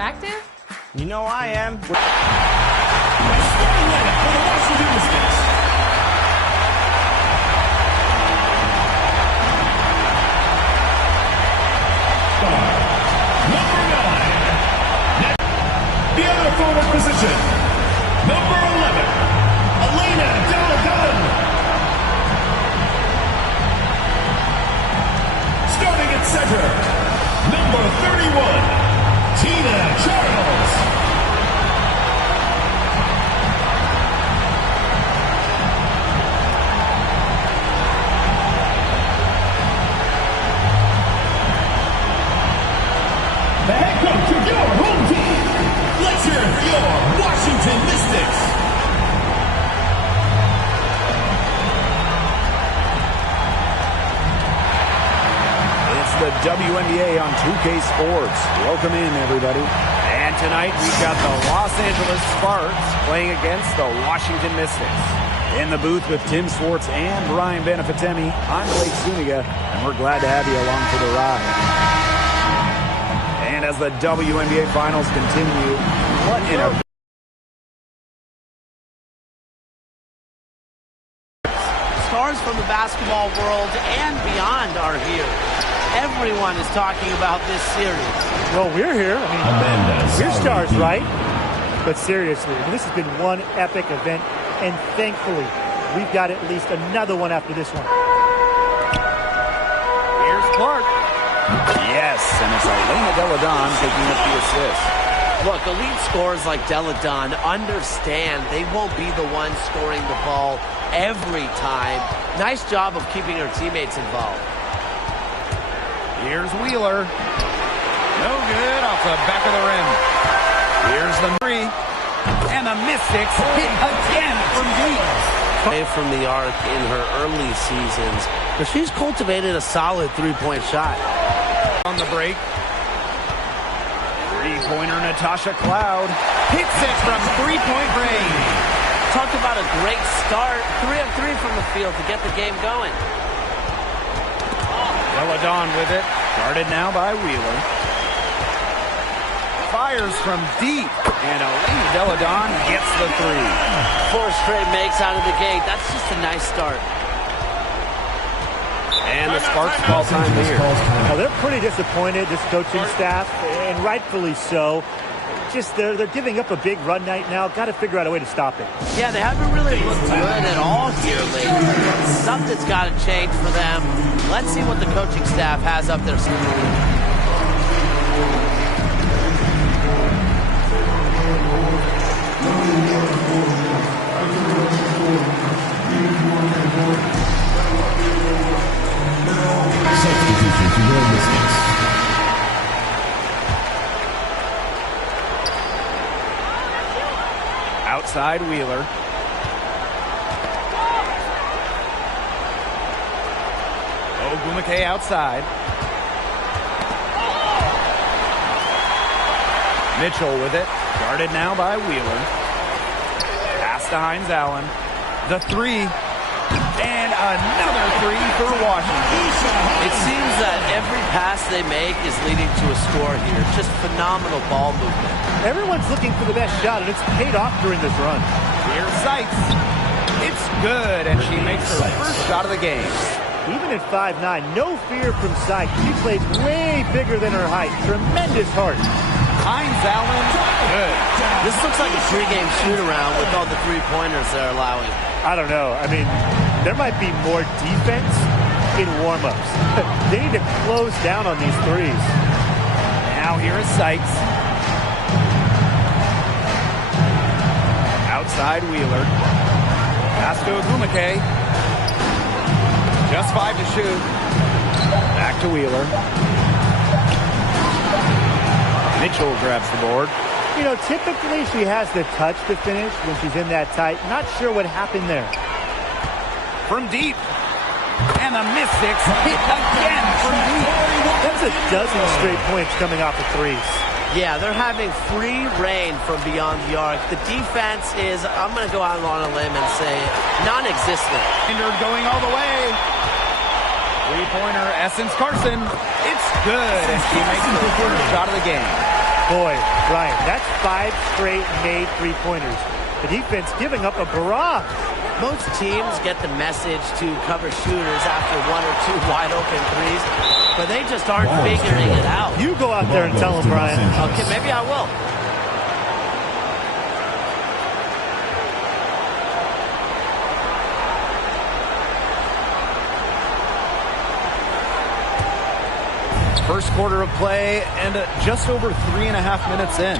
interactive? You know I am. Number 9. The other forward position. Number 11. Elena Delagun. Starting at center. Number 31. Tina Charles. The head coach of your home team. Let's hear it for your Washington Mystics. It's the WNBA on 2K Sports. Welcome in, everybody. And tonight we've got the Los Angeles Sparks playing against the Washington Mystics. In the booth with Tim Swartz and Brian Benefatemi, I'm Blake Zuniga, and we're glad to have you along for the ride. And as the WNBA Finals continue, what in a... Stars from the basketball world and beyond are here. Everyone is talking about this series. Well, we're here. I mean, we're stars, right? But seriously, this has been one epic event, and thankfully, we've got at least another one after this one. Here's Clark. Yes, and it's Elena Delagun picking up the assist. Look, elite scorers like Delagun understand they won't be the one scoring the ball every time. Nice job of keeping her teammates involved. Here's Wheeler. No good off the back of the rim. Here's the three. And the Mystics hit again from deep. Away from the arc in her early seasons, but she's cultivated a solid three-point shot. On the break. Three-pointer Natasha Cloud hits it from three-point range. Talk about a great start. 3 of 3 from the field to get the game going. Delagun with it. Guarded now by Wheeler. Fires from deep. And Elena Delagun gets the three. 4 straight makes out of the gate. That's just a nice start. And the Sparks call time here. Well, they're pretty disappointed, this coaching staff, and rightfully so. Just they're giving up a big run night now. Got to figure out a way to stop it. Yeah, they haven't really looked good at all here lately. Something's got to change for them. Let's see what the coaching staff has up their sleeve. Substitution to your Mystics. Outside Wheeler. Ogumake outside. Mitchell with it. Guarded now by Wheeler. Pass to Hines Allen. The three. And another three for Washington. It seems that every pass they make is leading to a score here. Just phenomenal ball movement. Everyone's looking for the best shot, and it's paid off during this run. Here's Seitz. It's good, and she makes her first shot of the game. Even at 5'9", no fear from Seitz. She plays way bigger than her height. Tremendous heart. Hines Allen, good. This looks like a pregame shoot-around with all the three-pointers they're allowing. I don't know. I mean, there might be more defense in warm-ups. They need to close down on these threes. Now here is Seitz. Outside Wheeler. Pass to Ogumake. Just 5 to shoot. Back to Wheeler. Mitchell grabs the board. You know, typically she has the touch to finish when she's in that tight. Not sure what happened there. From deep. And the Mystics hit again from deep. That's a dozen straight points coming off of threes. Yeah, they're having free reign from beyond the arc. The defense is, I'm going to go out on a limb and say, non-existent. Hindered going all the way. Three-pointer Essence Carson. It's good, and she makes the first shot of the game. Boy, Ryan, that's 5 straight made three-pointers. The defense giving up a barrage. Most teams get the message to cover shooters after 1 or 2 wide open threes, but they just aren't figuring it out. You go out there and tell them, Brian. Okay, maybe I will. First quarter of play and just over 3.5 minutes in.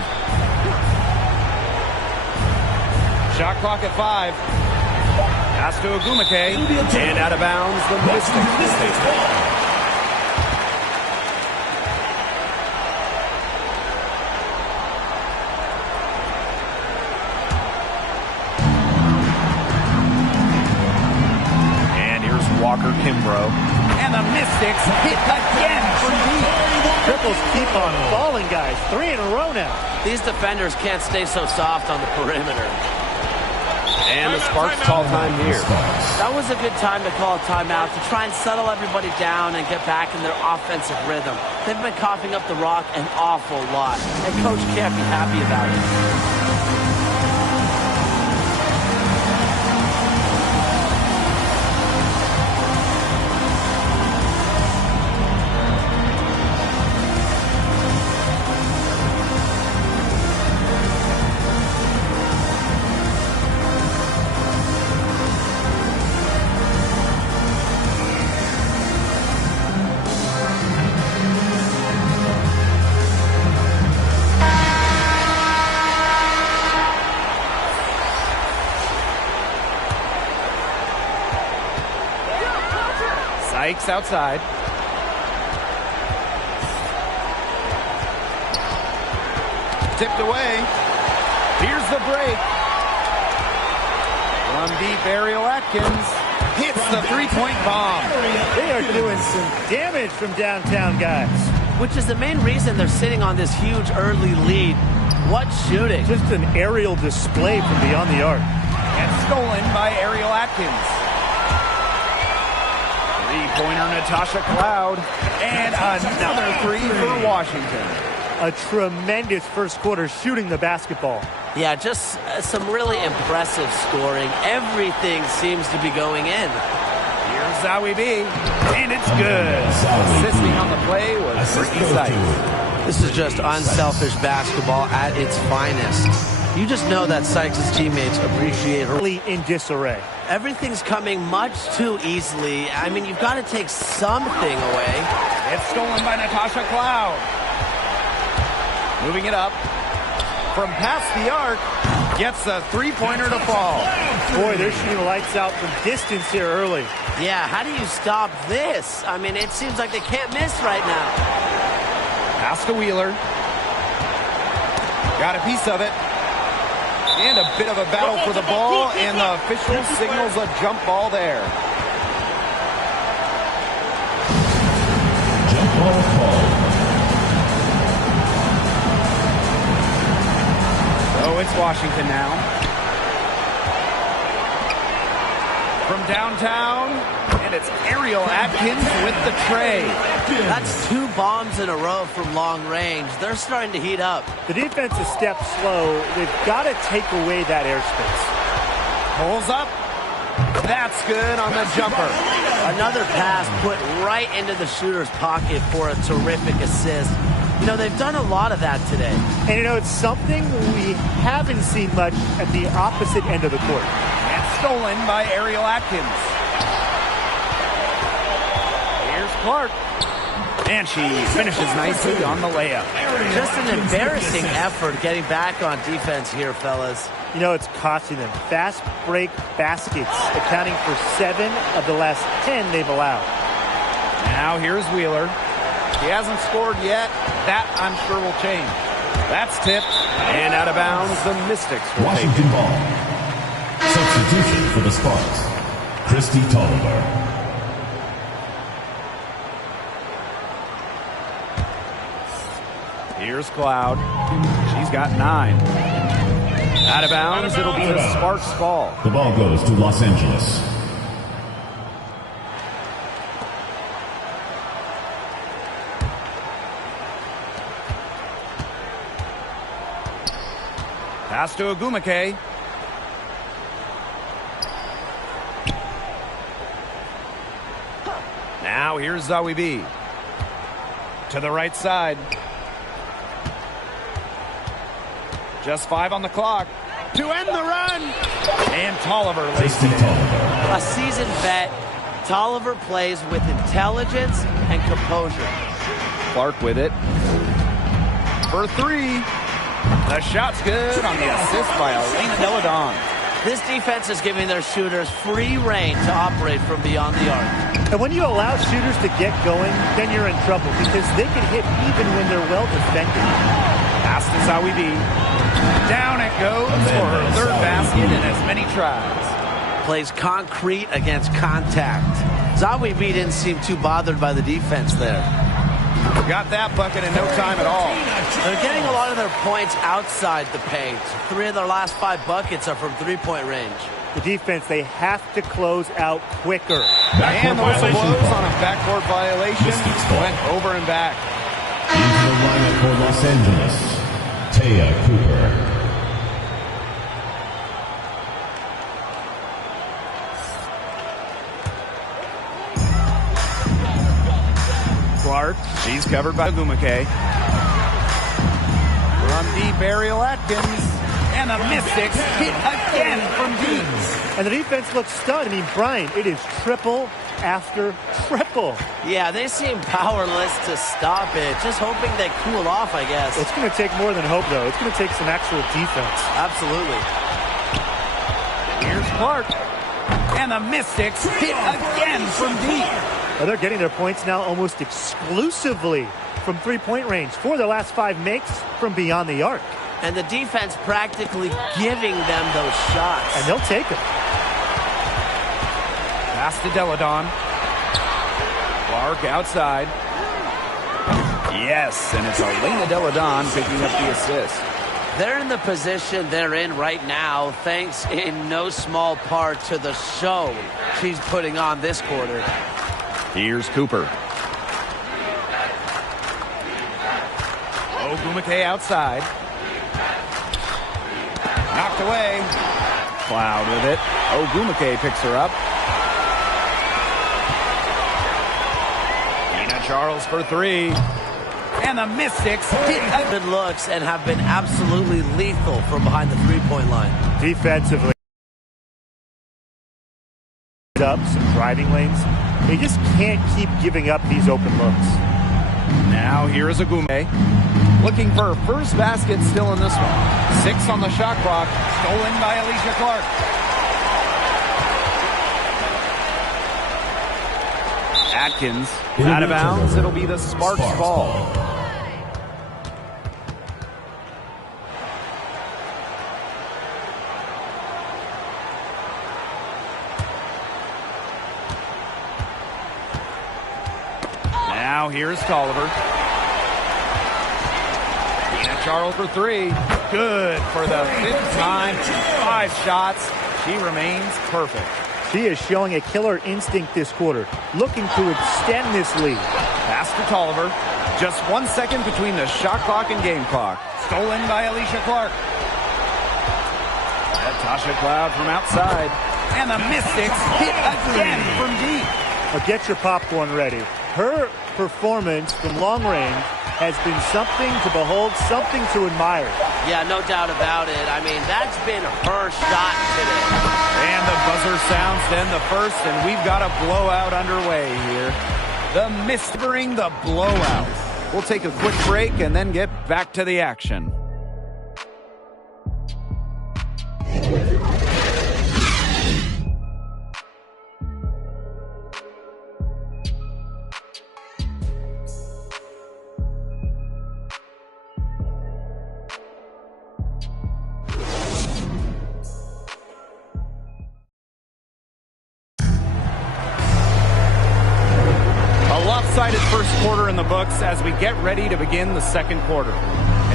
Shot clock at 5. Pass to Agumake. And out of bounds, the Mystics will take it. And here's Walker Kimbrough. And the Mystics hit again from deep. Triples keep on falling, guys. 3 in a row now. These defenders can't stay so soft on the perimeter. And the Sparks call time here. That was a good time to call a timeout to try and settle everybody down and get back in their offensive rhythm. They've been coughing up the rock an awful lot, and Coach can't be happy about it. Sykes outside. Tipped away. Here's the break. From deep, Ariel Atkins hits the three-point bomb. They are doing some damage from downtown, guys. Which is the main reason they're sitting on this huge early lead. What shooting. Just an aerial display from beyond the arc. And stolen by Ariel Atkins. Three-pointer Natasha Cloud. And another three for Washington. A tremendous first quarter shooting the basketball. Yeah, just some really impressive scoring. Everything seems to be going in. Here's Zowie B. And it's good. Assisting on the play was Brittany Sykes. This is just unselfish basketball at its finest. You just know that Sykes' teammates appreciate her. In disarray. Everything's coming much too easily. I mean, you've got to take something away. It's stolen by Natasha Cloud. Moving it up. From past the arc. Gets a three-pointer to fall. Boy, they're shooting lights out from distance here early. Yeah, how do you stop this? I mean, it seems like they can't miss right now. Pass to Wheeler. Got a piece of it. And a bit of a battle for the ball, and the official signals a jump ball there. Jump ball called. So it's Washington now. From downtown, and it's Ariel Atkins with the tray. That's 2 bombs in a row from long range. They're starting to heat up. The defense is step slow. They've got to take away that airspace. Pulls up. That's good on the jumper. Another pass put right into the shooter's pocket for a terrific assist. You know, they've done a lot of that today. And you know, it's something we haven't seen much at the opposite end of the court. And stolen by Ariel Atkins. Here's Clark. And she finishes nicely on the layup. Just an embarrassing effort getting back on defense here, fellas. You know, it's costing them. Fast break baskets, accounting for 7 of the last 10 they've allowed. Now here's Wheeler. He hasn't scored yet. That, I'm sure, will change. That's tipped. And out of bounds, the Mystics will Washington take it. ball. Substitution for the Sparks. Christy Tolliver. Here's Cloud. She's got 9. Out of bounds, it'll be the Sparks ball. The ball goes to Los Angeles. Pass to Ogumake. Now here's Zawibi. To the right side. Just 5 on the clock. To end the run. And Tolliver lays it in. A seasoned vet, Tolliver plays with intelligence and composure. Clark with it. For 3. The shot's good on the assist by Elena Deladon. This defense is giving their shooters free reign to operate from beyond the arc. And when you allow shooters to get going, then you're in trouble because they can hit even when they're well defended. Pass to Zawibi. Down it goes for her 3rd basket in as many tries. Plays concrete against contact. Zawibi didn't seem too bothered by the defense there. Got that bucket in no time at all. They're getting a lot of their points outside the paint. 3 of their last 5 buckets are from three-point range. The defense, they have to close out quicker. And the whistle blows on a backcourt violation. Went over and back. Into the lineup for Los Angeles, Taya Cooper. Clark, she's covered by Ogumake. From deep, Ariel Atkins. And the Mystics hit again from deep. And the defense looks stunned. I mean, Brian, it is triple after triple. Yeah, they seem powerless to stop it. Just hoping they cool off, I guess. It's going to take more than hope, though. It's going to take some actual defense. Absolutely. Here's Clark. And the Mystics hit again from deep. Well, they're getting their points now almost exclusively from three-point range. 4 of their last 5 makes from beyond the arc. And the defense practically giving them those shots. And they'll take them. Pass to Deladon. Clark outside. Yes, and it's Elena Deladon picking up the assist. They're in the position they're in right now, thanks in no small part to the show she's putting on this quarter. Here's Cooper. Ogumake outside. Knocked away. Cloud with it. Ogumake picks her up. Ina Charles for 3. And the Mystics hit Good looks and have been absolutely lethal from behind the three-point line. Defensively. Up some driving lanes. They just can't keep giving up these open looks. Now here is Ogumake. Looking for her first basket still in this one. 6 on the shot clock. Stolen by Alicia Clark. Atkins out of bounds. It'll be the Sparks ball. Now here's Tolliver. Ina Charles for 3. Good for the 5th time. 5 shots. She remains perfect. She is showing a killer instinct this quarter, looking to extend this lead. Pass to Tolliver. Just 1 second between the shot clock and game clock. Stolen by Alicia Clark. Natasha Cloud from outside. And the Mystics hit again from deep. Now get your popcorn ready. Her performance from long range has been something to behold, something to admire. Yeah, no doubt about it. I mean, that's been her shot today. And the buzzer sounds to end the first, and we've got a blowout underway here. The Mistering the blowout. We'll take a quick break and then get back to the action. Lopsided first quarter in the books as we get ready to begin the second quarter.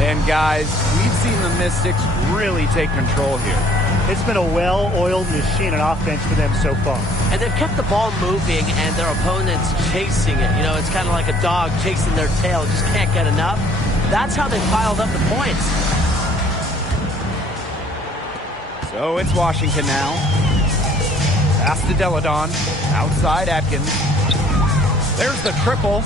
And guys, we've seen the Mystics really take control here. It's been a well-oiled machine on offense for them so far. And they've kept the ball moving and their opponents chasing it. You know, it's kind of like a dog chasing their tail, just can't get enough. That's how they piled up the points. So it's Washington now. Pass to Deladon. Outside Atkins. There's the triple.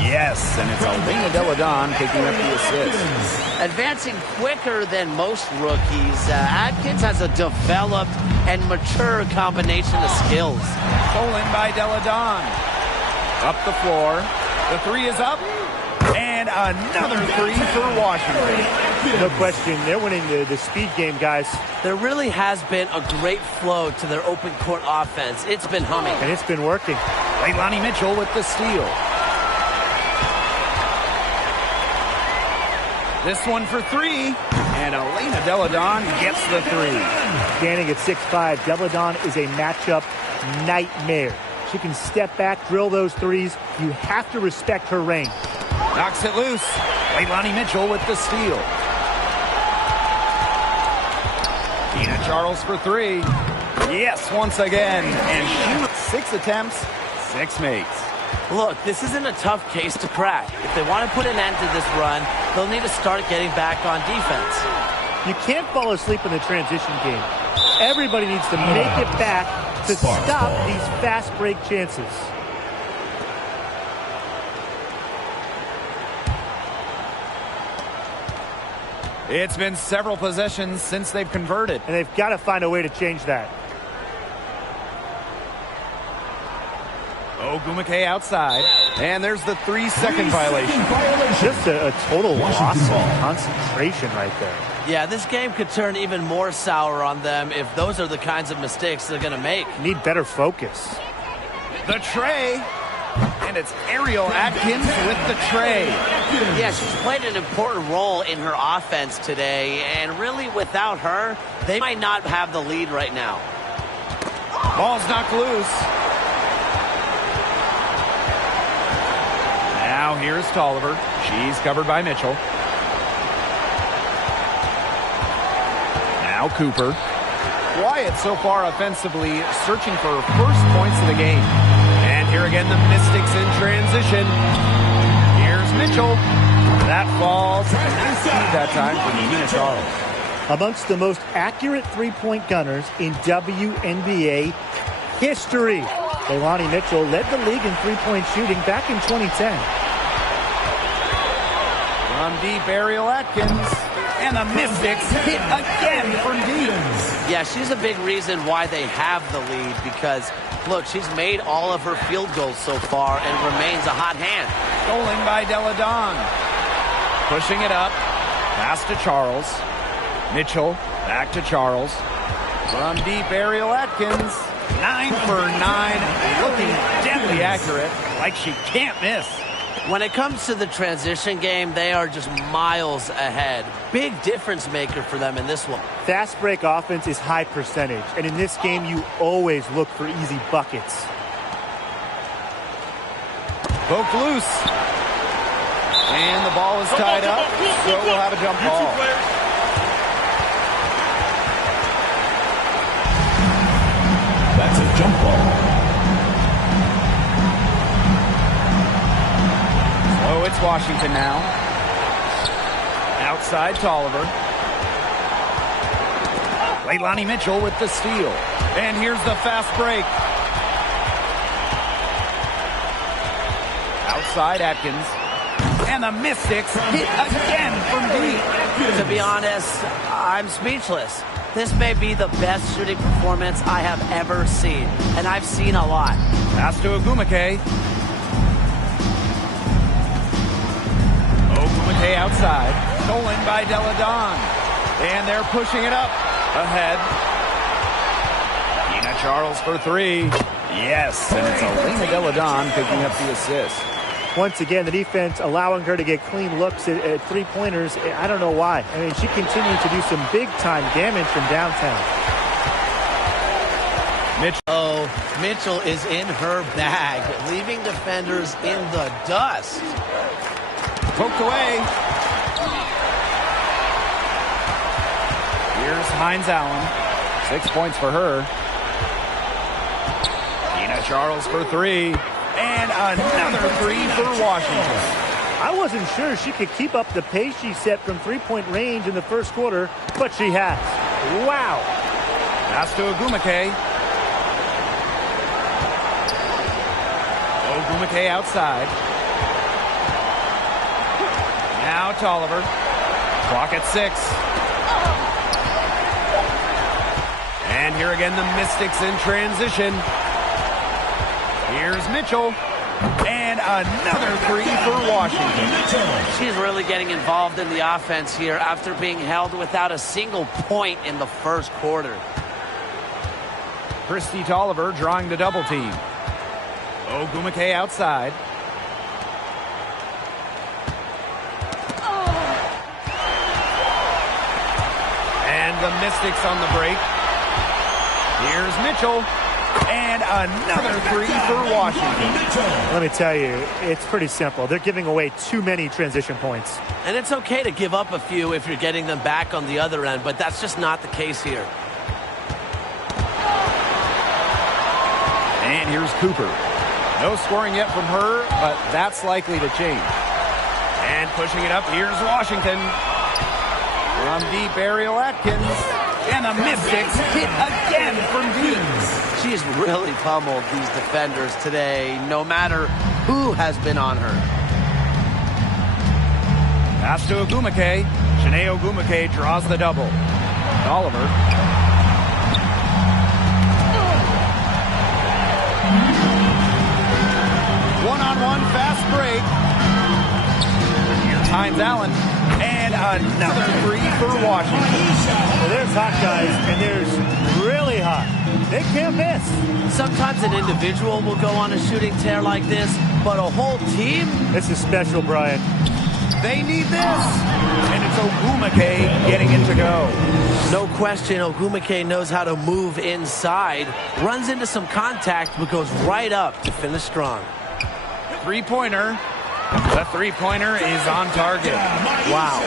Yes, and it's Elena Deladon picking up the assist. Advancing quicker than most rookies, Atkins has a developed and mature combination of skills. Stolen by Deladon. Up the floor. The three is up. And another three for Washington. No question, they're winning the speed game, guys. There really has been a great flow to their open court offense. It's been humming. And it's been working. Leilani Mitchell with the steal. This one for three. And Elena Deladon gets the three. Standing at 6'5", Deladon is a matchup nightmare. She can step back, drill those threes. You have to respect her range. Knocks it loose. Leilani Mitchell with the steal. Tina Charles for three. Yes, once again. And 6 attempts, 6 makes. Look, this isn't a tough case to crack. If they want to put an end to this run, they'll need to start getting back on defense. You can't fall asleep in the transition game. Everybody needs to make it back to stop these fast break chances. It's been several possessions since they've converted. And they've got to find a way to change that. Ogumake outside. And there's the 3-second violation. Just a total loss of concentration right there. Yeah, this game could turn even more sour on them if those are the kinds of mistakes they're going to make. Need better focus. The tray. And it's Ariel Atkins with the tray. Yeah, she's played an important role in her offense today. And really, without her, they might not have the lead right now. Ball's knocked loose. Now here's Tolliver. She's covered by Mitchell. Now Cooper. Wyatt so far offensively searching for first points of the game. And here again the Mystics in transition. Here's Mitchell. That falls. That time for Tina Charles. Amongst the most accurate three-point gunners in WNBA history. Leilani Mitchell led the league in three-point shooting back in 2010. From deep, Ariel Atkins. And the Mystics hit again from deep. Yeah, she's a big reason why they have the lead because, look, she's made all of her field goals so far and remains a hot hand. Stolen by Deladon. Pushing it up. Pass to Charles. Mitchell back to Charles. From deep, Ariel Atkins. 9 for 9. Looking deadly accurate. Like she can't miss. When it comes to the transition game, they are just miles ahead. Big difference maker for them in this one. Fast break offense is high percentage, and in this game, you always look for easy buckets. Poked loose. And the ball is tied up, so we'll have a jump ball. That's a jump ball. So it's Washington now. Outside Tolliver. Leilani Mitchell with the steal. And here's the fast break. Outside Atkins. And the Mystics hit again from deep. To be honest, I'm speechless. This may be the best shooting performance I have ever seen. And I've seen a lot. Pass to Ogumake. Ogumake outside. Stolen by Deladon. And they're pushing it up. Ahead. Tina Charles for three. Yes, and it's Elena Deladon picking up the assist. Once again, the defense allowing her to get clean looks at three-pointers. I don't know why. I mean, she continues to do some big-time damage from downtown. Mitchell is in her bag, leaving defenders in the dust. Poked away. Here's Hines Allen. 6 points for her. Tina Charles for three. And another three for Washington. I wasn't sure she could keep up the pace she set from three-point range in the first quarter, but she has. Wow. Pass to Ogumake. Ogumake outside. Now Tolliver. Clock at 6. And here again the Mystics in transition. Here's Mitchell. And another three for Washington. She's really getting involved in the offense here after being held without a single point in the first quarter. Christy Tolliver drawing the double team. Ogumake outside. And the Mystics on the break. Here's Mitchell. And another three for Washington. Let me tell you, it's pretty simple. They're giving away too many transition points. And it's okay to give up a few if you're getting them back on the other end, but that's just not the case here. And here's Cooper. No scoring yet from her, but that's likely to change. And pushing it up, here's Washington. From deep, Ariel Atkins. And the Mystics hit again from deep. She's really pummeled these defenders today, no matter who has been on her. Pass to Ogumake. Shanae Ogumake draws the double. Oliver. One-on-one fast break. Here times Allen. And another three for Washington. Well, there's hot guys, and there's really hot. They can't miss. Sometimes an individual will go on a shooting tear like this, but a whole team? This is special, Brian. They need this. And it's Ogumake getting it to go. No question, Ogumake knows how to move inside. Runs into some contact, but goes right up to finish strong. Three-pointer. The three-pointer is on target. Wow.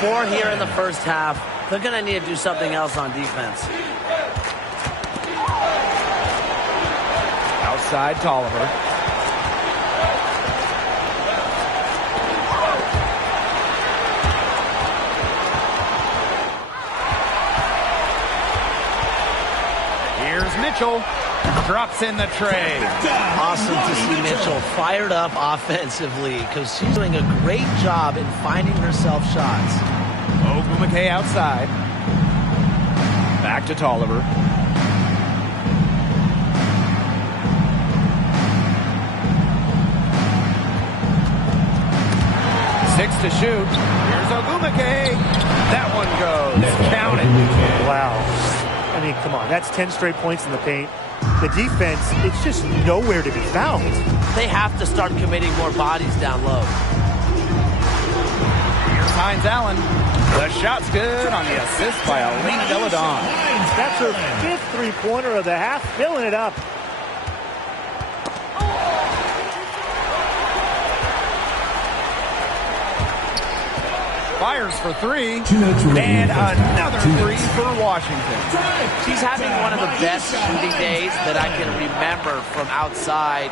4 here in the first half. They're going to need to do something else on defense. Outside Tolliver. Here's Mitchell. Drops in the tray. Awesome to see Mitchell fired up offensively because she's doing a great job in finding herself shots. Ogumake outside. Back to Tolliver. Six to shoot. Here's Ogumake. That one goes. Count it. Wow. I mean, come on. That's 10 straight points in the paint. The defense, it's just nowhere to be found. They have to start committing more bodies down low. Here's Hines Allen. The shot's good on the assist by Elena Deladon. That's her 5th three-pointer of the half, filling it up. Fires for three. And another three for Washington. She's having one of the best shooting days that I can remember from outside.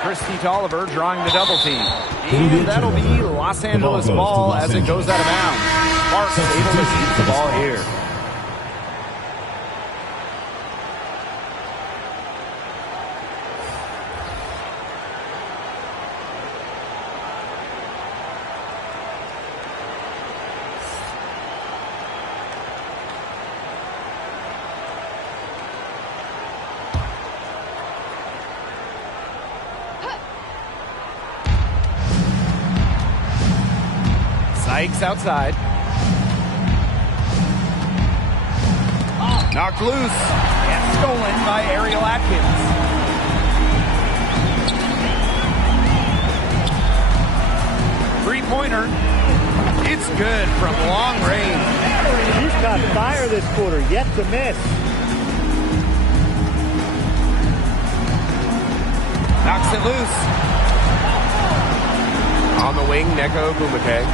Christy Tolliver drawing the double team. And that'll be Los Angeles ball as it goes out of bounds. Sparks able to keep the ball here. Sykes outside. Knocked loose and stolen by Ariel Atkins. Three-pointer. It's good from long range. She's got fire this quarter, yet to miss. Knocks it loose. On the wing, Neko Ogumake.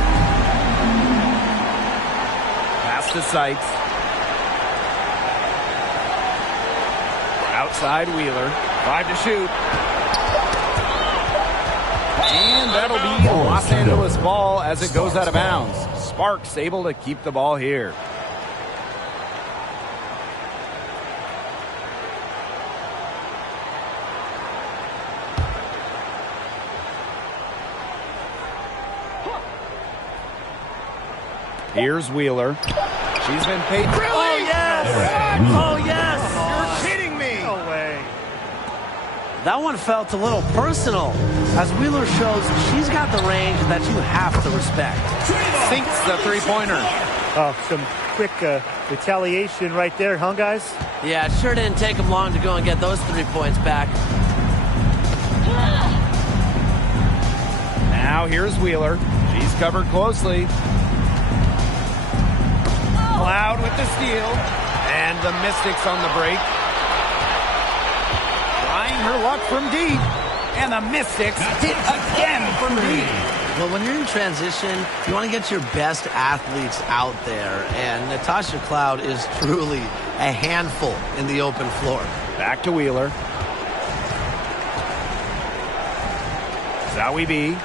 Pass to Sykes. Outside Wheeler. 5 to shoot. And that'll be Los Angeles ball as it goes out of bounds. Sparks able to keep the ball here. Here's Wheeler. She's been paid. Really? Oh, yes! Oh, yes! You're kidding me! No way. That one felt a little personal. As Wheeler shows, she's got the range that you have to respect. Sinks the three-pointer. Oh, some quick retaliation right there, huh, guys? Yeah, it sure didn't take them long to go and get those 3 points back. Now here's Wheeler. She's covered closely. Cloud with the steal. And the Mystics on the break. Trying her luck from deep. And the Mystics hit again from deep. Well, when you're in transition, you want to get your best athletes out there. And Natasha Cloud is truly a handful in the open floor. Back to Wheeler. Zowie B.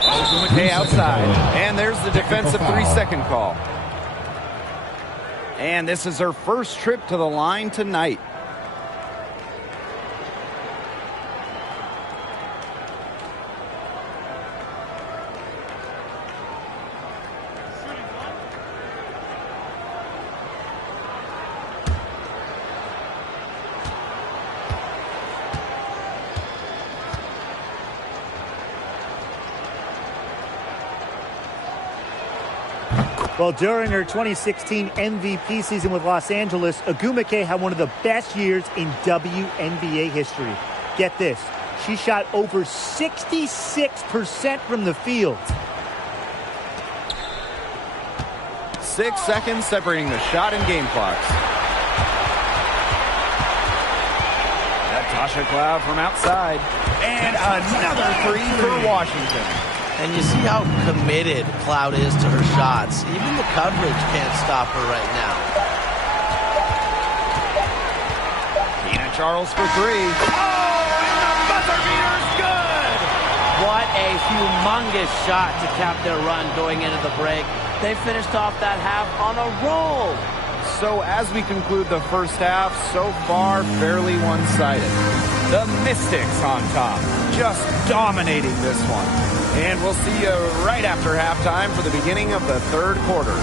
McKay outside. And there's the defensive 3-second call. And this is her first trip to the line tonight. Well, during her 2016 MVP season with Los Angeles, Ogumake had one of the best years in WNBA history. Get this, she shot over 66% from the field. 6 seconds separating the shot and game clocks. Natasha Cloud from outside. And another three for Washington. And you see how committed Cloud is to her shots. Even the coverage can't stop her right now. Tina Charles for three. Oh, and the buzzer beater's good! What a humongous shot to cap their run going into the break. They finished off that half on a roll. So as we conclude the first half, so far fairly one-sided. The Mystics on top, just dominating this one. And we'll see you right after halftime for the beginning of the third quarter.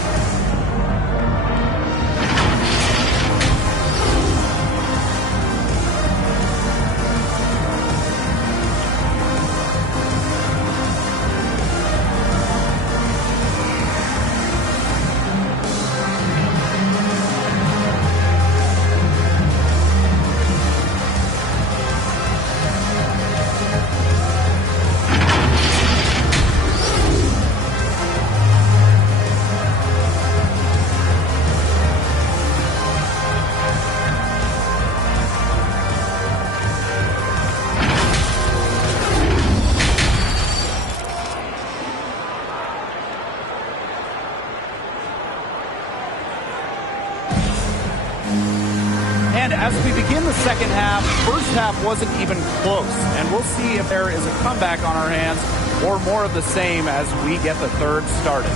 As we begin the second half, first half wasn't even close, and we'll see if there is a comeback on our hands or more of the same as we get the third started.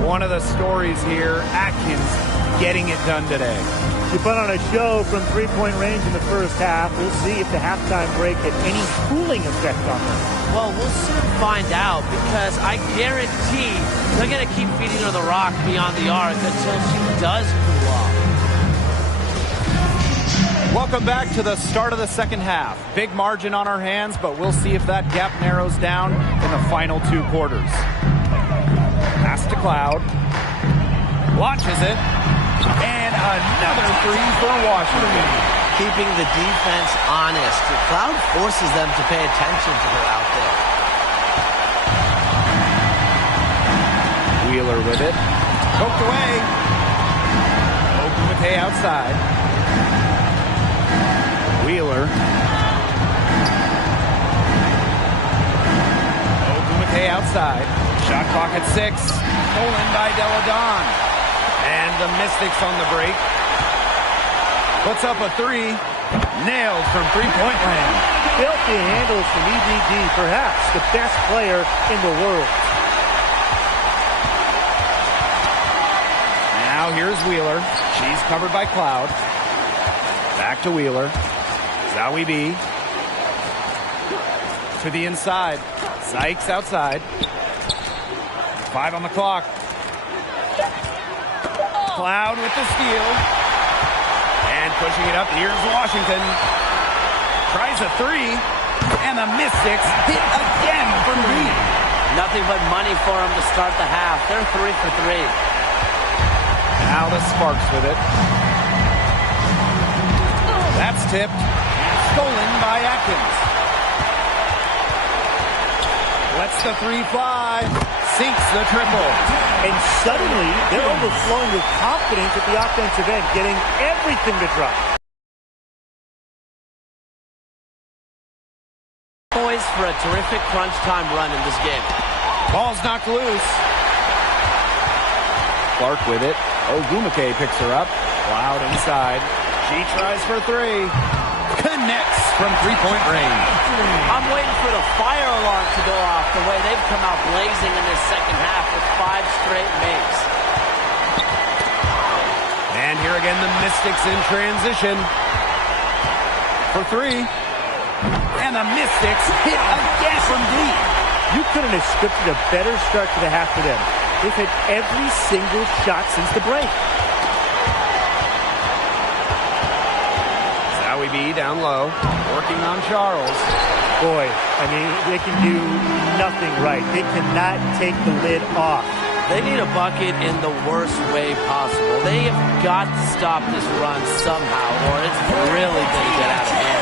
One of the stories here, Atkins getting it done today. She put on a show from three-point range in the first half. We'll see if the halftime break had any cooling effect on her. Well, we'll soon find out, because I guarantee they're going to keep feeding her the rock beyond the arc until she does cool off. Welcome back to the start of the second half. Big margin on our hands, but we'll see if that gap narrows down in the final two quarters. Pass to Cloud. Launches it. And another three for Washington. Keeping the defense honest. Cloud forces them to pay attention to her out there. Wheeler with it. Poked away. Ogumake outside. Wheeler. Ogumake outside. Shot clock at 6. Stolen by Deladon. And the Mystics on the break. Puts up a three. Nailed from three-point land. Filthy handles from EDD, perhaps the best player in the world. Now here's Wheeler. She's covered by Cloud. Back to Wheeler. Zowie B. To the inside. Sykes outside. 5 on the clock. Cloud with the steal. And pushing it up, here's Washington. Tries a three. And a miss six. Hit again from deep. Nothing but money for them to start the half. They're 3 for 3. Now the Sparks with it. That's tipped. Stolen by Atkins. Lets the three fly. Sinks the triple. And suddenly, they're overflowing with confidence at the offensive end, getting everything to drop. Poised for a terrific crunch time run in this game. Ball's knocked loose. Clark with it. Ogumake picks her up. Cloud inside. She tries for three. Connects from three-point range. I'm waiting for the fire alarm to go off the way they've come out blazing in this second half with 5 straight makes. And here again the Mystics in transition. For three. And the Mystics hit again from deep. You couldn't have scripted a better start to the half for them. They've hit every single shot since the break. Zowie B down low, working on Charles. Boy, I mean, they can do nothing right. They cannot take the lid off. They need a bucket in the worst way possible. They have got to stop this run somehow, or it's really going to get out of hand.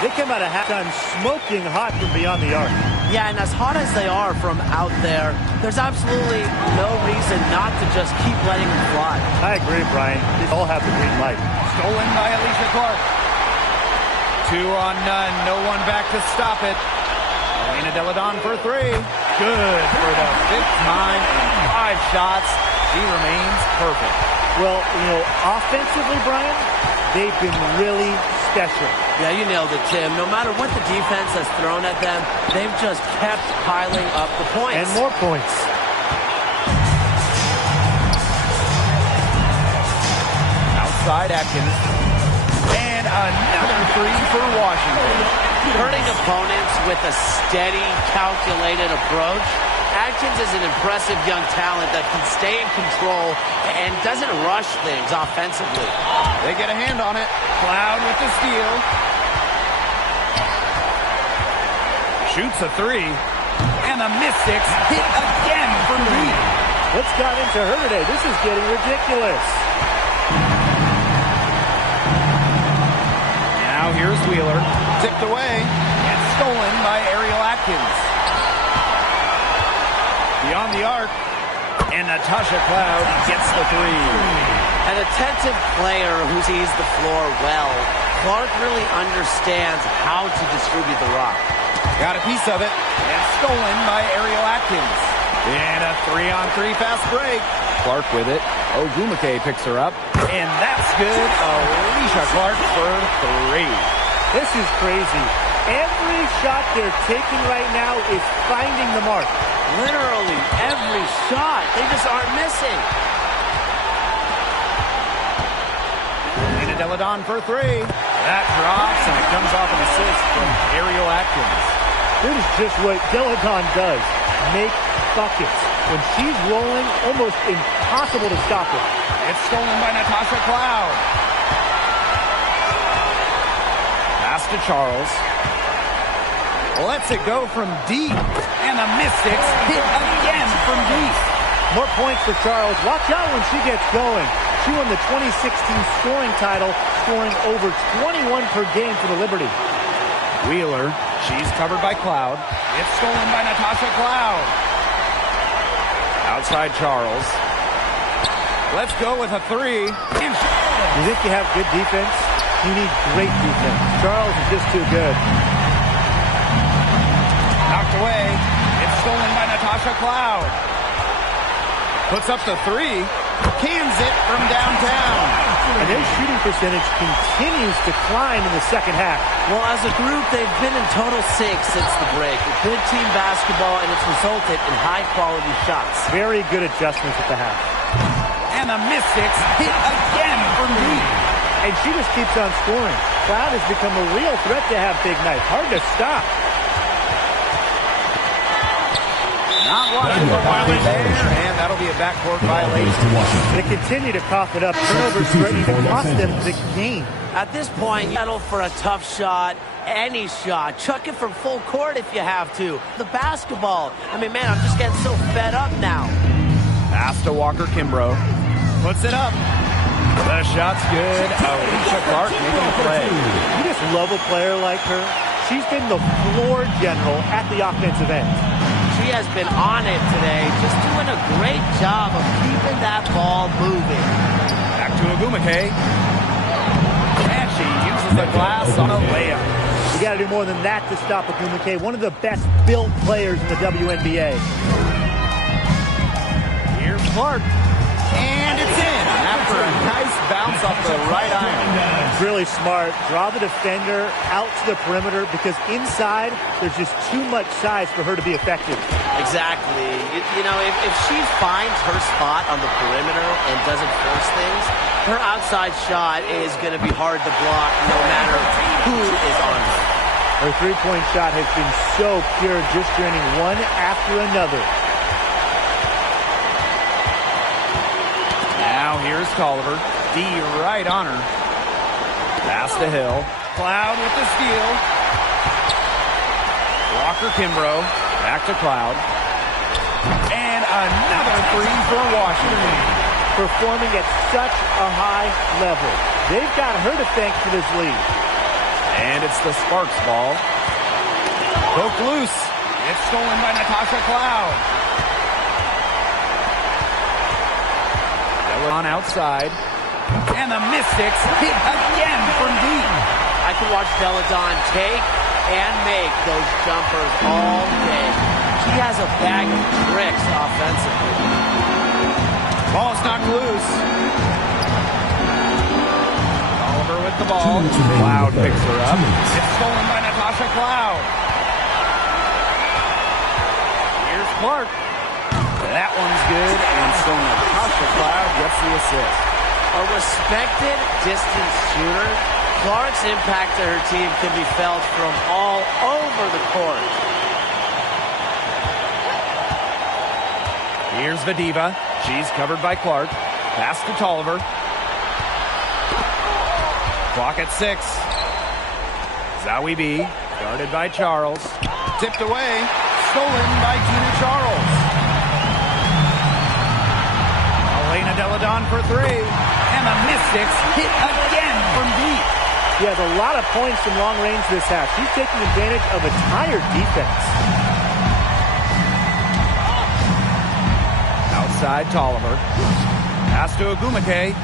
They come out of halftime smoking hot from beyond the arc. Yeah, and as hot as they are from out there, there's absolutely no reason not to just keep letting them fly. I agree, Brian. They all have the green light. Stolen by Alicia Clark. 2 on none. No one back to stop it. Elena Deladon for three. Good for the 5th time in 5 shots. She remains perfect. Well, you know, offensively, Brian, they've been really special. Yeah, you nailed it, Tim. No matter what the defense has thrown at them, they've just kept piling up the points. And more points. Outside Atkins. And another three for Washington. Hurting opponents with a steady, calculated approach. Atkins is an impressive young talent that can stay in control and doesn't rush things offensively. They get a hand on it. Cloud with the steal. Shoots a three. And the Mystics hit again from deep. What's got into her today? This is getting ridiculous. Now here's Wheeler. Tipped away and stolen by Ariel Atkins. Beyond the arc. And Natasha Cloud gets the three. An attentive player who sees the floor well. Clark really understands how to distribute the rock. Got a piece of it. And stolen by Ariel Atkins. And a 3-on-3 fast break. Clark with it. Ogumake picks her up. And that's good. Alicia Clark for three. This is crazy. Every shot they're taking right now is finding the mark. Literally every shot. They just aren't missing. Elena Deladon for three. That drops, and it comes off an assist from Ariel Atkins. This is just what Deladon does. Make buckets. When she's rolling, almost impossible to stop her. It's stolen by Natasha Cloud. Pass to Charles. Lets it go from deep. And the Mystics hit again from deep. More points for Charles. Watch out when she gets going. She won the 2016 scoring title, scoring over 21 per game for the Liberty. Wheeler, she's covered by Cloud. It's stolen by Natasha Cloud. Outside Charles. Let's go with a three. You think you have good defense? You need great defense. Charles is just too good. Knocked away. It's stolen by Natasha Cloud. Puts up the three. Cans it from downtown. and their shooting percentage continues to climb in the second half. Well, as a group, they've been in total sync since the break. Good team basketball, and it's resulted in high-quality shots. Very good adjustments at the half. And the Mystics hit again from deep. And she just keeps on scoring. Cloud has become a real threat to have big night. Hard to stop. Not watching for violation there, and that'll be a backcourt violation. They continue to cough it up. Turnovers threatening to cost them the game. At this point, settle for a tough shot, any shot. Chuck it from full court if you have to. The basketball. I mean, man, I'm just getting so fed up now. Pass to Walker Kimbrough. Puts it up. The shot's good. Alicia Clark making the play. You just love a player like her. She's been the floor general at the offensive end. She has been on it today, just doing a great job of keeping that ball moving. Back to Agumake. And she uses the glass on a layup. You got to do more than that to stop Agumake, one of the best built players in the WNBA. Here's Clark. And it's in after a nice bounce off the right iron. Really smart. Draw the defender out to the perimeter because inside there's just too much size for her to be effective. Exactly. You know, if she finds her spot on the perimeter and doesn't force things, her outside shot is going to be hard to block no matter who is on her. Her three-point shot has been so pure, just draining one after another. Now here's Tolliver. D right on her. Pass to Hill. Cloud with the steal. Walker Kimbrough. Back to Cloud. And another three for Washington. Performing at such a high level. They've got her to thank for this lead. And it's the Sparks ball. Poked loose. It's stolen by Natasha Cloud. On outside, and the Mystics hit again from deep. I could watch Deladon take and make those jumpers all day. She has a bag of tricks offensively. Ball's knocked loose. Oliver with the ball. Cloud picks her up. It's stolen by Natasha Cloud. Here's Clark. That one's good, and so Natasha Cloud gets the assist. A respected distance shooter, Clark's impact to her team can be felt from all over the court. Here's Vadiva. She's covered by Clark. Pass to Tolliver. Clock at 6. Zowie B, guarded by Charles. Tipped away. Stolen by Tina Charles. Elena Deladon for 3. And the Mystics hit again from deep. She has a lot of points from long range this half. She's taking advantage of a tired defense. Outside Tolliver. Pass to Agumake.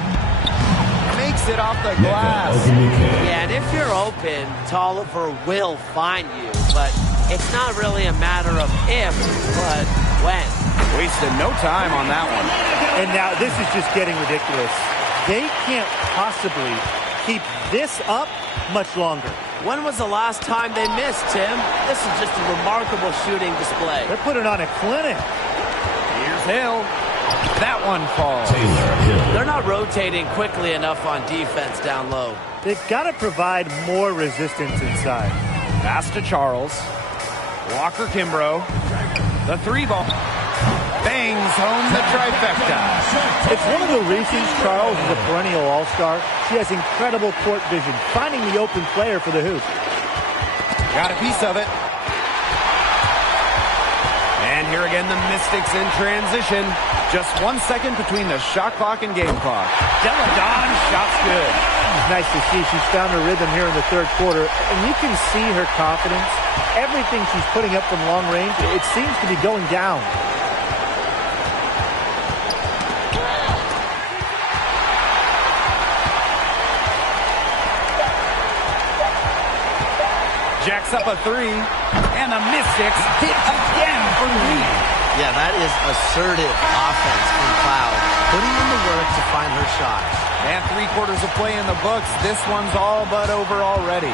Makes it off the glass. Yeah, and if you're open, Tolliver will find you. But it's not really a matter of if, but when. Wasted no time on that one. And now this is just getting ridiculous. They can't possibly keep this up much longer. When was the last time they missed, Tim? This is just a remarkable shooting display. They're putting on a clinic. Here's Hill. That one falls. They're not rotating quickly enough on defense down low. They've got to provide more resistance inside. Pass to Charles. Walker Kimbrough. The 3 ball. Bangs home the trifecta. It's one of the reasons Charles is a perennial all-star. She has incredible court vision, finding the open player for the hoop. Got a piece of it. And here again, the Mystics in transition. Just 1 second between the shot clock and game clock. Deladon, shot's good. It's nice to see she's found her rhythm here in the third quarter, and you can see her confidence. Everything she's putting up from long range, it seems to be going down. Jacks up a 3, and the Mystics hit again from deep. Yeah, that is assertive offense from Cloud, putting in the work to find her shots. And 3 quarters of play in the books. This one's all but over already.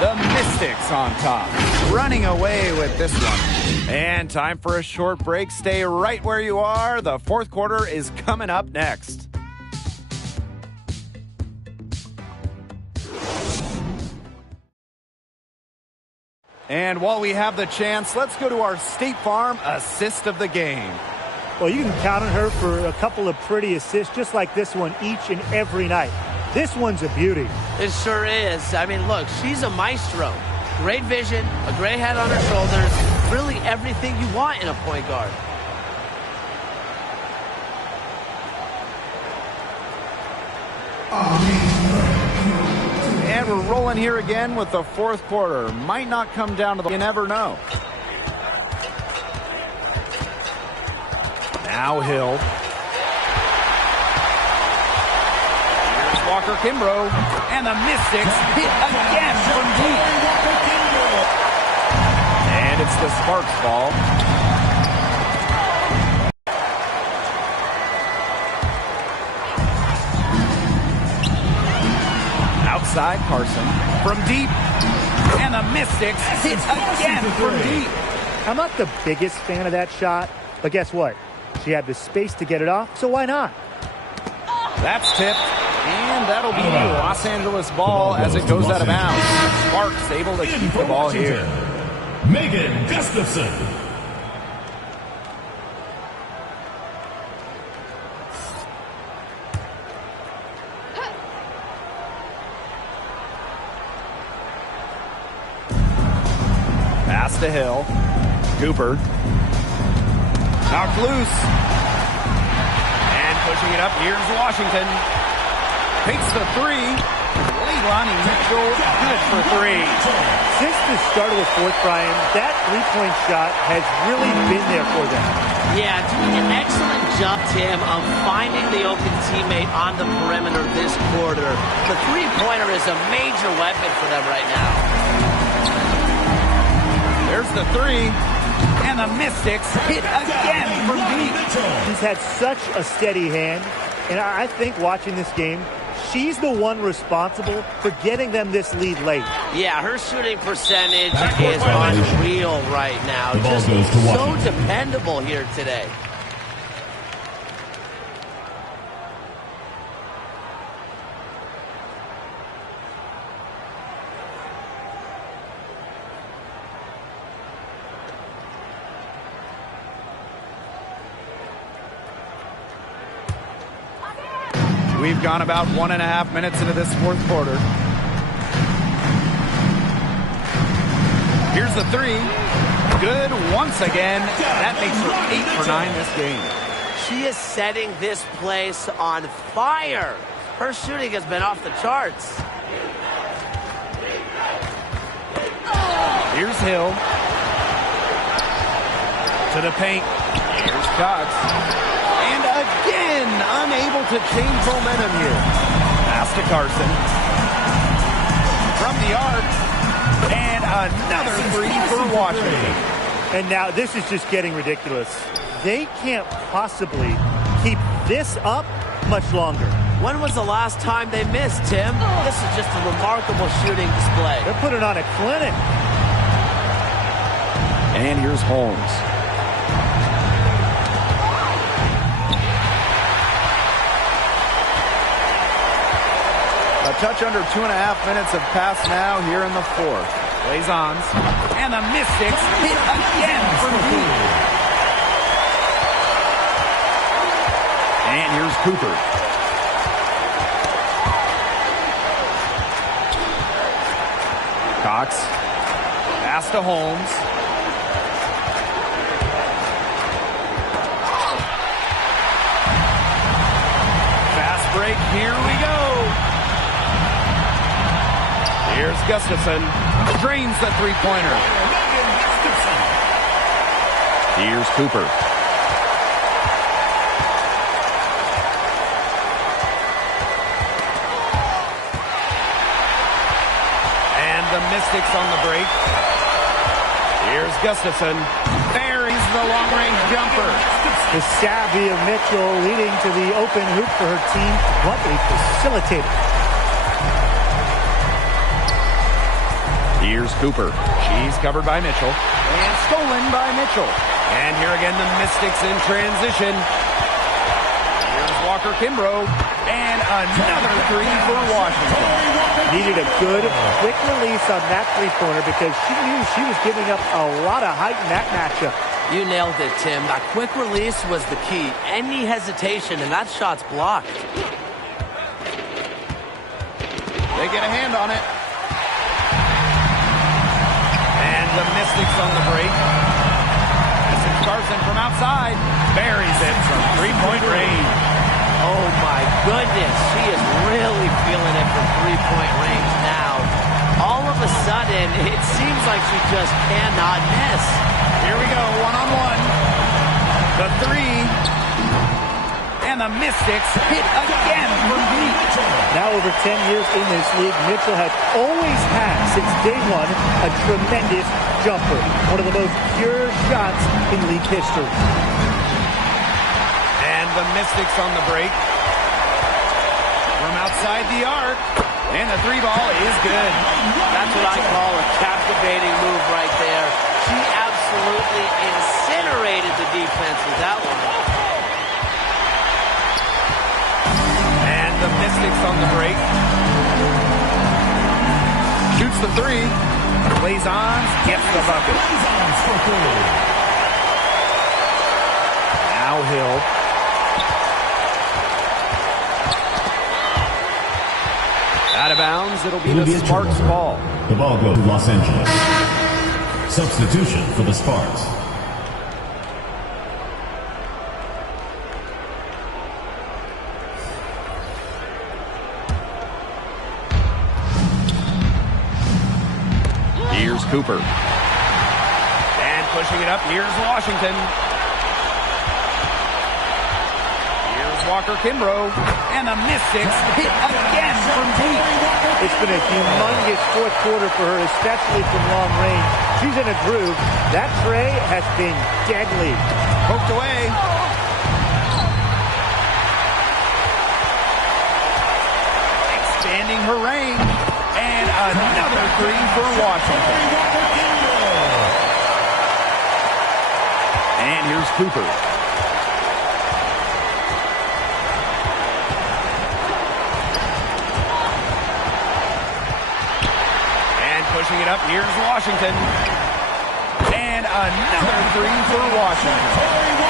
The Mystics on top, running away with this one. And time for a short break. Stay right where you are. The 4th quarter is coming up next. And while we have the chance, let's go to our State Farm assist of the game. Well, you can count on her for a couple of pretty assists just like this one each and every night. This one's a beauty. It sure is. I mean, look, she's a maestro. Great vision, a great head on her shoulders, really everything you want in a point guard. And we're rolling here again with the 4th quarter. Might not come down to the... You never know. Now Hill. Here's Walker Kimbrough. And the Mystics hit again from deep. And it's the Sparks ball. Outside Carson from deep. And the Mystics hit again from deep. I'm not the biggest fan of that shot, but guess what? She had the space to get it off, so why not? That's tipped, and that'll be Los Angeles ball as it goes out of bounds. Sparks able to keep the ball here. Megan Gustafson. Pass to Hill. Cooper. Knocked loose. And pushing it up, here's Washington. Takes the 3. Leilani Mitchell, good for 3. Since the start of the 4th, Brian, that three-point shot has really been there for them. Yeah, doing an excellent job, Tim, of finding the open teammate on the perimeter this quarter. The three-pointer is a major weapon for them right now. There's the 3. And the Mystics hit again from deep. She's had such a steady hand, and I think watching this game, she's the one responsible for getting them this lead late. Yeah, her shooting percentage is unreal right now. Just so dependable here today. We've gone about 1.5 minutes into this 4th quarter. Here's the 3. Good once again. That makes her 8 for 9 this game. She is setting this place on fire. Her shooting has been off the charts. Here's Hill. To the paint. Here's Cox. And again, unable to change momentum here. Pass to Carson. From the arc. And another 3 for Washington. And now this is just getting ridiculous. They can't possibly keep this up much longer. When was the last time they missed, Tim? This is just a remarkable shooting display. They're putting on a clinic. And here's Holmes. A touch under 2.5 minutes have passed now here in the 4th. Blazons. And the Mystics hit again from deep. And here's Cooper. Cox. Pass to Holmes. Fast break. Here we go. Here's Gustafson. Drains the three-pointer. Here's Cooper. And the Mystics on the break. Here's Gustafson. Buries the long-range jumper. The savvy of Mitchell leading to the open hoop for her team. What a facilitator. Here's Cooper. She's covered by Mitchell. And stolen by Mitchell. And here again, the Mystics in transition. Here's Walker Kimbrough. And another three for Washington. Needed a good, quick release on that three-pointer because she knew she was giving up a lot of height in that matchup. You nailed it, Tim. That quick release was the key. Any hesitation, and that shot's blocked. They get a hand on it. And the Mystics on the break. This is Carson from outside. Buries it from three-point range. Oh, my goodness. She is really feeling it from three-point range now. All of a sudden, it seems like she just cannot miss. Here we go, one-on-one. The three. And the Mystics hit again from deep. Now over 10 years in this league, Mitchell has always had, since day one, a tremendous jumper. One of the most pure shots in league history. And the Mystics on the break. From outside the arc. And the three ball is good. That's what I call a captivating move right there. She absolutely incinerated the defense with that one. And the Mystics on the break. Shoots the three. Plays on. Gets the bucket. Now Hill. Out of bounds, it'll be the Sparks ball. The ball goes to Los Angeles. Substitution for the Sparks. Here's Cooper. And pushing it up, here's Washington. Here's Walker Kimbrough. And the Mystics hit again from deep. It's been a humongous fourth quarter for her, especially from long range. She's in a groove. That tray has been deadly. Poked away. Expanding her range. And another three for Washington. And here's Cooper. Pushing it up, here's Washington. And another three for Washington.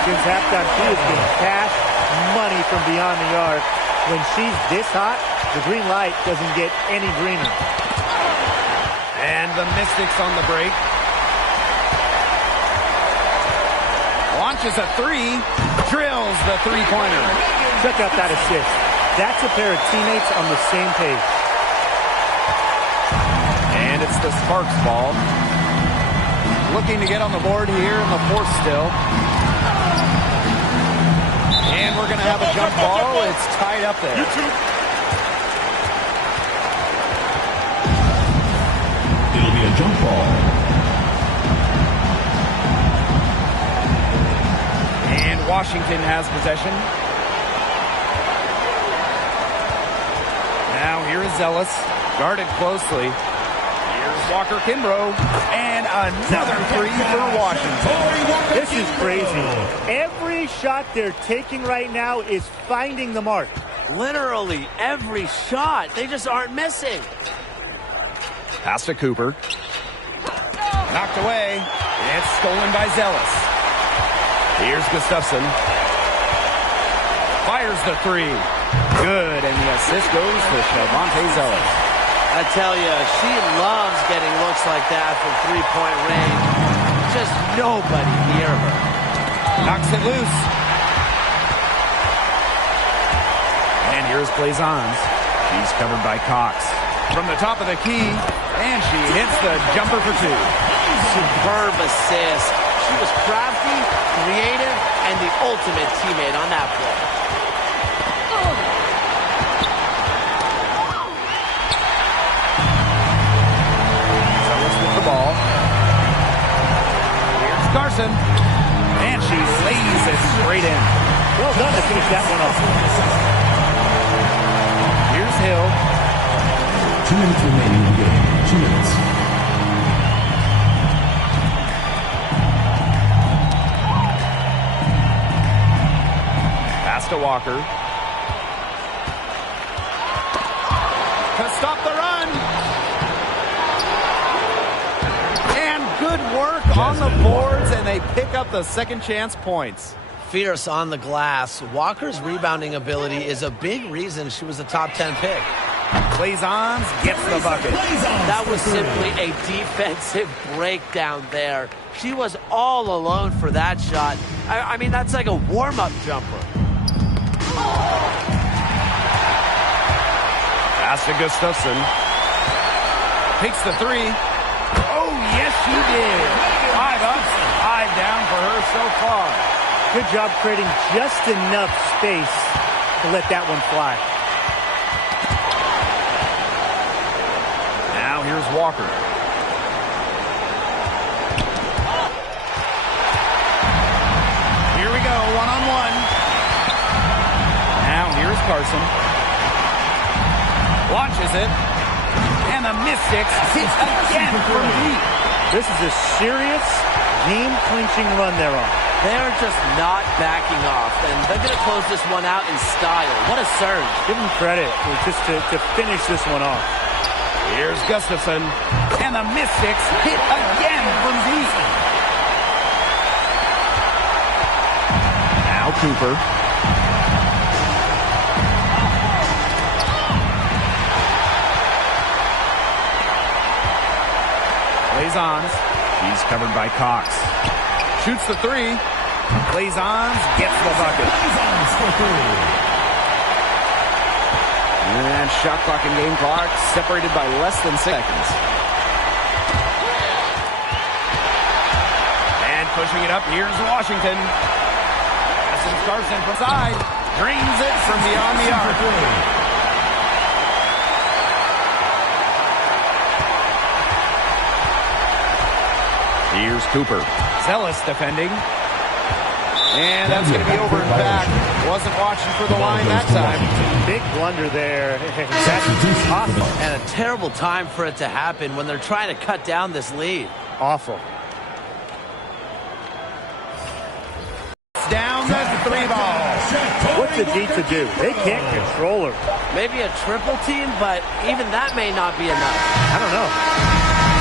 Since halftime, she has been cash money from beyond the arc. When she's this hot, the green light doesn't get any greener. And the Mystics on the break. Launches a three, drills the three-pointer. Check out that assist. That's a pair of teammates on the same page. And it's the Sparks ball. Looking to get on the board here in the fourth still. And we're going to have a jump ball. It's tied up there. It'll be a jump ball. And Washington has possession. Now here is Ellis. Guarded closely. Walker Kimbrough, and another three for Washington. This is crazy. Every shot they're taking right now is finding the mark. Literally every shot. They just aren't missing. Pass to Cooper. Knocked away. It's stolen by Zealous. Here's Gustafson. Fires the three. Good, and the assist goes to Shavonte Zealous. I tell you, she loves getting looks like that from three-point range. Just nobody near her. Knocks it loose. And here's Blazons. She's covered by Cox. From the top of the key, and she hits the jumper for two. Superb assist. She was crafty, creative, and the ultimate teammate on that play. The ball. Here's Carson. finish that one off. Here's Hill. 2 minutes remaining in the game. 2 minutes. Pass to Walker. To stop the run. And good work on the boards, and they pick up the second chance points. Fierce on the glass. Walker's rebounding ability is a big reason she was a top 10 pick. Blazons gets the bucket. That was simply a defensive breakdown there. She was all alone for that shot. I mean, that's like a warm-up jumper. Pass to Gustafson. Takes the three. Oh, yes, she did. 5 up, 5 down for her so far. Good job creating just enough space to let that one fly. Now here's Walker. Here we go, one-on-one. Now here's Carson. Launches it. And the Mystics hit again from deep. This is a serious game-clinching run they're on. They're just not backing off, and they're going to close this one out in style. What a surge. Give them credit just to finish this one off. Here's Gustafson. And the Mystics hit again from deep. Now Cooper. Blazons. He's covered by Cox. Shoots the three. Blazons gets the bucket. And shot clock and game clock separated by less than 6 seconds. And pushing it up, here's Washington. Passing Carson from side. Drains it from beyond the arc. Here's Cooper. Zealous defending. And that's going to be over and back. Wasn't watching for the line that time. Big blunder there. That's tough. And a terrible time for it to happen when they're trying to cut down this lead. Awful. Down the three ball. What's the D to do? They can't control her. Maybe a triple team, but even that may not be enough. I don't know.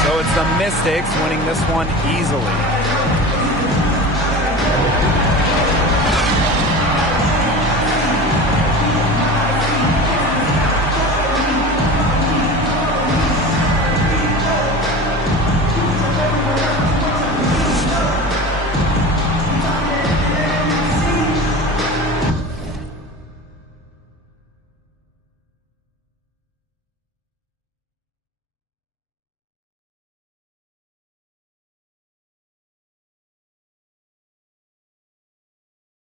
So it's the Mystics winning this one easily.